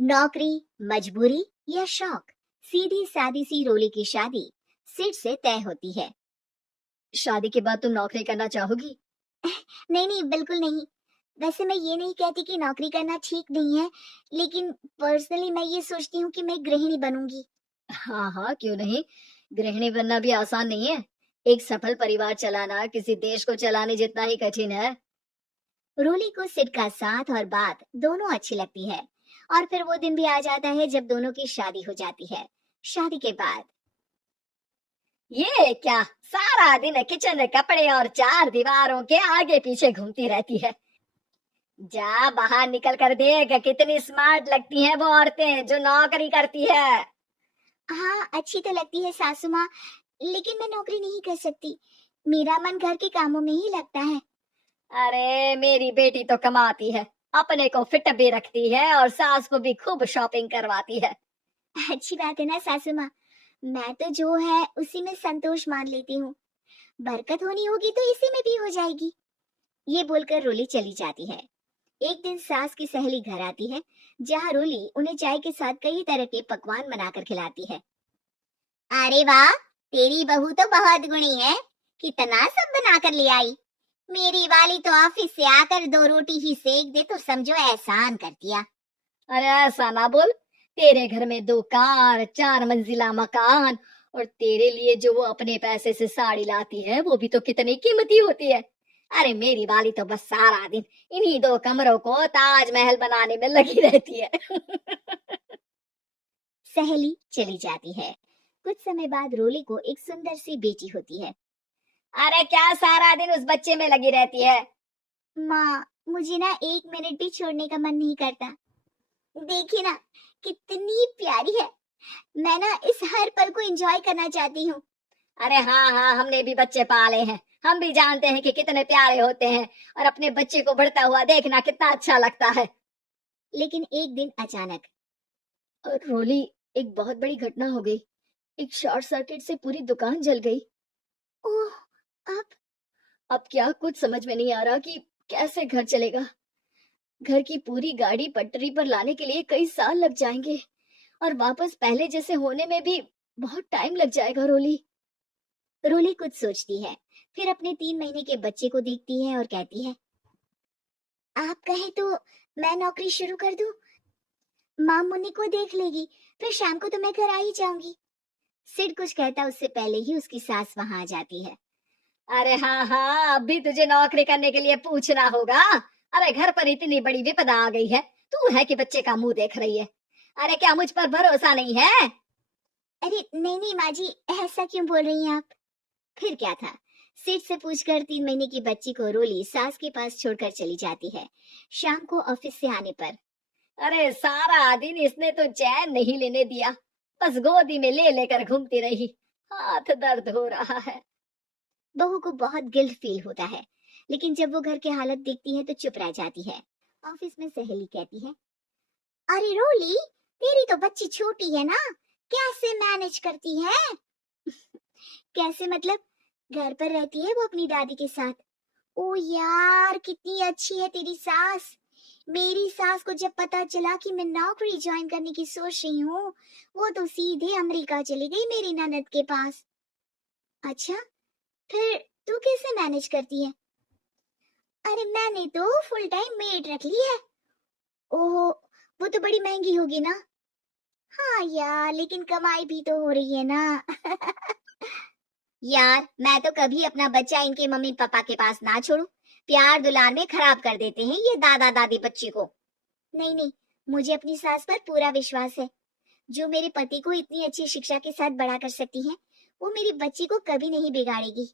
नौकरी, मजबूरी या शौक, सीधी सादी सी रोली की शादी सिड से तय होती है। शादी के बाद तुम नौकरी करना चाहोगी? नहीं नहीं, बिल्कुल नहीं। वैसे मैं ये नहीं कहती कि नौकरी करना ठीक नहीं है, लेकिन पर्सनली मैं ये सोचती हूँ कि मैं गृहिणी बनूंगी। हाँ हाँ, क्यों नहीं। गृहिणी बनना भी आसान नहीं है। एक सफल परिवार चलाना किसी देश को चलाने जितना ही कठिन है। रोली को सिड का साथ और बात दोनों अच्छी लगती है, और फिर वो दिन भी आ जाता है जब दोनों की शादी हो जाती है। शादी के बाद ये क्या, सारा दिन किचन में कपड़े और चार दीवारों के आगे पीछे घूमती रहती है। जा बाहर निकल कर देख कितनी स्मार्ट लगती हैं वो औरतें जो नौकरी करती है। हाँ, अच्छी तो लगती है सासू माँ, लेकिन मैं नौकरी नहीं कर सकती। मेरा मन घर के कामों में ही लगता है। अरे मेरी बेटी तो कमाती है, अपने को फिट भी रखती है और सास को भी खूब शॉपिंग करवाती है। अच्छी बात है ना सासू माँ। मैं तो जो है उसी में संतोष मान लेती हूँ। बरकत होनी होगी तो इसी में भी हो जाएगी। ये बोलकर रोली चली जाती है। एक दिन सास की सहेली घर आती है, जहाँ रोली उन्हें चाय के साथ कई तरह के पकवान बनाकर खिलाती है। अरे वाह, तेरी बहू तो बहुत गुणी है। कितना सब बना कर ले आई। मेरी वाली तो ऑफिस से आकर दो रोटी ही सेक दे तो समझो एहसान कर दिया। अरे ऐसा ना बोल। तेरे घर में दो कार, चार मंजिला मकान, और तेरे लिए जो वो अपने पैसे से साड़ी लाती है वो भी तो कितनी कीमती होती है। अरे मेरी वाली तो बस सारा दिन इन्हीं दो कमरों को ताजमहल बनाने में लगी रहती है। सहेली चली जाती है। कुछ समय बाद रोली को एक सुंदर सी बेटी होती है। अरे क्या सारा दिन उस बच्चे में लगी रहती है। माँ, मुझे ना एक मिनट भी छोड़ने का मन नहीं करता। देखिए ना, कितनी प्यारी है। मैं ना इस हर पल को एंजॉय करना चाहती हूँ। अरे हाँ हाँ, हमने भी बच्चे पाले हैं। हम भी जानते हैं कि कितने प्यारे होते हैं, और अपने बच्चे को बढ़ता हुआ देखना कितना अच्छा लगता है। लेकिन एक दिन अचानक और रोली, एक बहुत बड़ी घटना हो गई। एक शॉर्ट सर्किट से पूरी दुकान जल गई। ओह, अब अब क्या, कुछ समझ में नहीं आ रहा कि कैसे घर चलेगा। घर की पूरी गाड़ी पटरी पर लाने के लिए कई साल लग जाएंगे, और वापस पहले जैसे होने में भी बहुत टाइम लग जाएगा। रोली रोली कुछ सोचती है, फिर अपने 3 महीने के बच्चे को देखती है और कहती है, आप कहे तो मैं नौकरी शुरू कर दूं। माँ मुन्नी को देख लेगी, फिर शाम को तो मैं घर आ ही जाऊंगी। सिड कुछ कहता उससे पहले ही उसकी सास वहां आ जाती है। अरे हाँ हाँ, अब भी तुझे नौकरी करने के लिए पूछना होगा। अरे घर पर इतनी बड़ी विपदा आ गई है, तू है कि बच्चे का मुंह देख रही है। अरे क्या मुझ पर भरोसा नहीं है? अरे नहीं नहीं माँ जी, ऐसा क्यों बोल रही हैं आप। फिर क्या था। सिड से पूछकर 3 महीने की बच्ची को रोली सास के पास छोड़कर चली जाती है। शाम को ऑफिस से आने पर अरे सारा दिन इसने तो चैन नहीं लेने दिया, बस गोदी में ले लेकर घूमती रही। हाथ दर्द हो रहा है। बहू को बहुत गिल्ट फील होता है, लेकिन जब वो घर की हालत देखती है तो चुप रह जाती है। ऑफिस में सहेली कहती है, अरे रोली, तेरी तो बच्ची छोटी है ना, कैसे मैनेज करती है। कैसे मतलब, घर पर रहती है वो अपनी दादी के साथ। ओ यार, कितनी अच्छी है तेरी सास। मेरी सास को जब पता चला कि मैं नौकरी ज्वाइन करने की सोच रही हूँ, वो तो सीधे अमेरिका चली गई मेरी ननद के पास। अच्छा, फिर तू कैसे मैनेज करती है। अरे मैंने तो फुल टाइम मेड रख ली है। ओहो, वो तो बड़ी महंगी होगी ना। हाँ यार, लेकिन कमाई भी तो हो रही है ना। यार, मैं तो कभी अपना बच्चा इनके मम्मी पापा के पास ना छोड़ू। प्यार दुलार में खराब कर देते हैं ये दादा दादी बच्ची को। नहीं नहीं, मुझे अपनी सास पर पूरा विश्वास है। जो मेरे पति को इतनी अच्छी शिक्षा के साथ बड़ा कर सकती है, वो मेरी बच्ची को कभी नहीं बिगाड़ेगी।